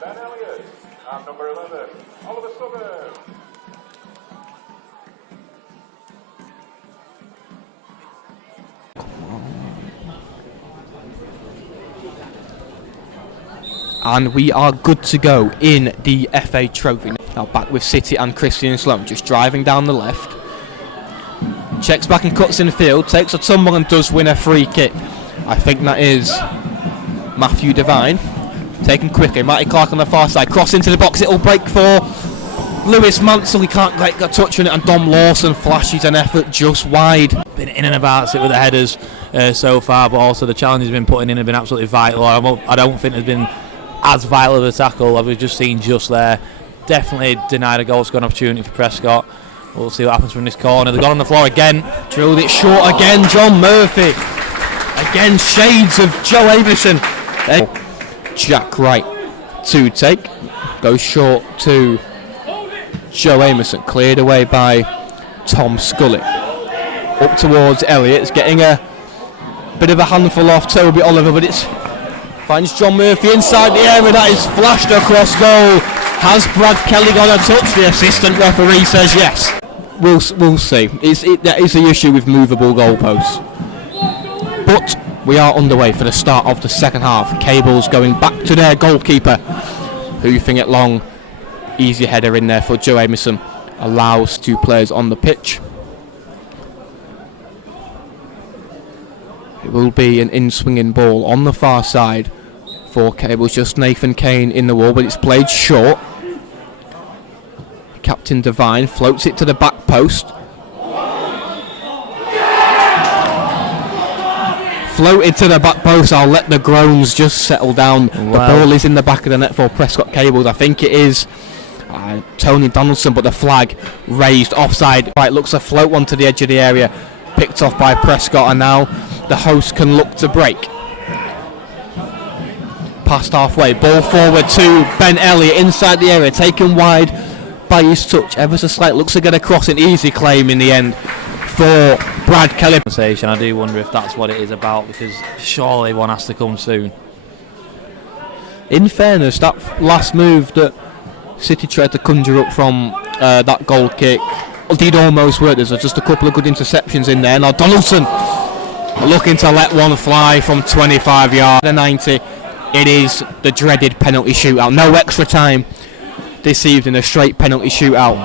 Ben Elliott, and number 11, Oliver Summers. And we are good to go in the FA Trophy. Now back with City and Christian Sloan, just driving down the left. Checks back and cuts in the field, takes a tumble and does win a free kick. I think that is Matthew Devine. Taken quickly, Matty Clark on the far side, cross into the box, it'll break for Lewis Mansell, he can't get a touch on it, and Dom Lawson flashes an effort just wide. Been in and about it with the headers so far, but also the challenges he's been putting in have been absolutely vital. I don't think there's been as vital of a tackle as we've just seen just there. Definitely denied a goal scoring opportunity for Prescot. We'll see what happens from this corner. They've got on the floor again. Drilled it short again, John Murphy. Again, shades of 𝙁𝙬𝙘𝙚𝙗𝙚𝙗. Jack Wright to take. Goes short to 𝙁𝙬𝙘𝙚𝙗. Cleared away by Tom Scully. Up towards Elliott. It's getting a bit of a handful off Toby Oliver, but it's finds John Murphy inside the area. That is flashed across goal. Has Brad Kelly got a touch? The assistant referee says yes. We'll see. That is the issue with movable goalposts. But we are underway for the start of the second half. Cables going back to their goalkeeper. Hoofing it long. Easy header in there for 𝙁𝙬𝙘𝙚𝙗. Allows two players on the pitch. It will be an in-swinging ball on the far side for Cables. Just Nathan Kane in the wall, but it's played short. Captain Devine floats it to the back post. Floated to the back post. I'll let the groans just settle down. Wow. The ball is in the back of the net for Prescot Cables. I think it is Tony Donaldson, but the flag raised offside. Right, looks a float one to the edge of the area. Picked off by Prescott, and now the host can look to break. Past halfway, ball forward to Ben Elliott inside the area, taken wide by his touch. Ever so slight, looks to get across, an easy claim in the end for Brad Kelly. I do wonder if that's what it is about, because surely one has to come soon. In fairness, that last move that City tried to conjure up from that goal kick did almost work. There's just a couple of good interceptions in there. Now Donaldson looking to let one fly from 25 yards. The 90. It is the dreaded penalty shootout. No extra time this evening. A straight penalty shootout.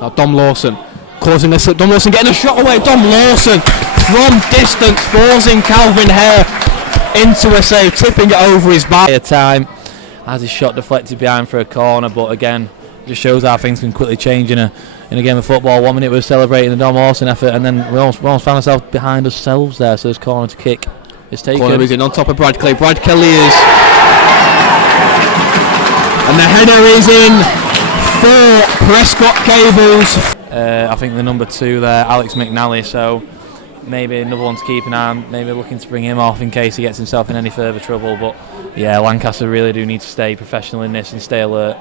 Now Dom Lawson causing a slip. Dom Lawson getting a shot away. Dom Lawson from distance forcing Calvin Hare into a save, tipping it over his back. Time as his shot deflected behind for a corner, but again, just shows how things can quickly change in a game of football. 1 minute we're celebrating the Dom Lawson effort, and then we almost found ourselves behind ourselves there. So this corner to kick is taken. Corner is in on top of Brad Kelly. Brad Kelly is, and the header is in for Prescot Cables. I think the number 2 there, Alex McNally. So maybe another one to keep an eye on. Maybe looking to bring him off in case he gets himself in any further trouble. But yeah, Lancaster really do need to stay professional in this and stay alert.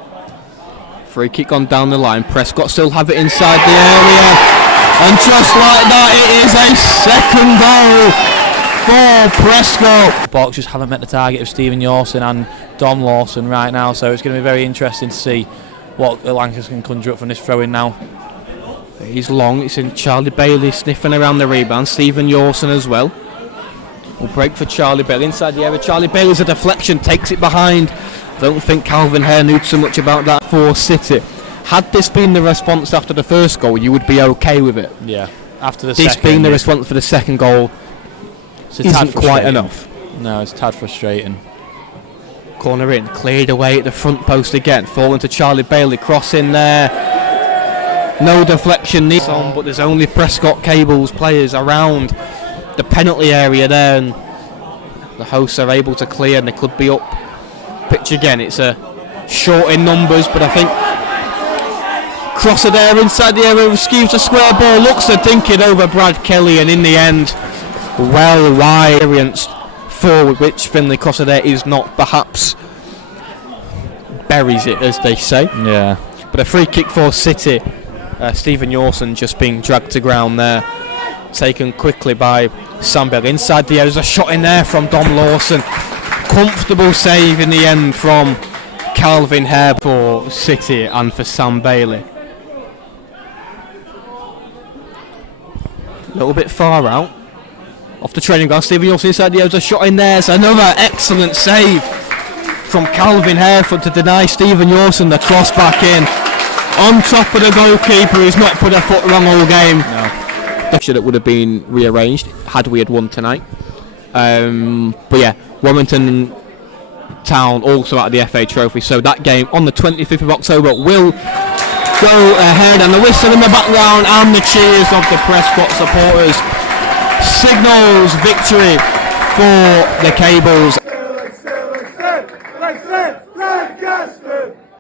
Free kick on down the line. Prescott still have it inside the area, and just like that, it is a second goal for Prescott. Box just haven't met the target of Stephen Yorson and Dom Lawson right now, so it's going to be very interesting to see what Lancaster can conjure up from this throw-in now. He's long. It's in Charlie Bailey sniffing around the rebound. Stephen Yorson as well. Will break for Charlie Bailey inside the area. Charlie Bailey's a deflection, takes it behind. Don't think Calvin Hare knew so much about that for City. Had this been the response after the first goal, you would be okay with it. Yeah. After the this being the response for the second goal isn't quite enough. No, it's a tad frustrating. Corner in, cleared away at the front post again. Falling to Charlie Bailey, cross in there. No deflection needed on, but there's only Prescot Cables players around the penalty area there, and the hosts are able to clear, and they could be up. Pitch again, it's a short in numbers, but I think crosser there inside the area, receives a square ball, looks to dink it over Brad Kelly, and in the end, well wide experienced forward, which Finlay crosser there is not, perhaps buries it, as they say. Yeah. But a free kick for City. Stephen Yorson just being dragged to ground there, taken quickly by Sam Bell. Inside the area, there's a shot in there from Dom Lawson. Comfortable save in the end from Calvin Hare for City and for Sam Bailey. A little bit far out. Off the training ground, Stephen Yorkson inside the area, a shot in there. It's another excellent save from Calvin Hare to deny Stephen Yorkson the cross back in. On top of the goalkeeper who's not put a foot wrong all game. No. That would have been rearranged had we had won tonight. But yeah, Warrington Town also out of the FA Trophy. So that game on the 25th of October will go ahead, and the whistle in the background and the cheers of the Prescot supporters signals victory for the Cables. Lancaster!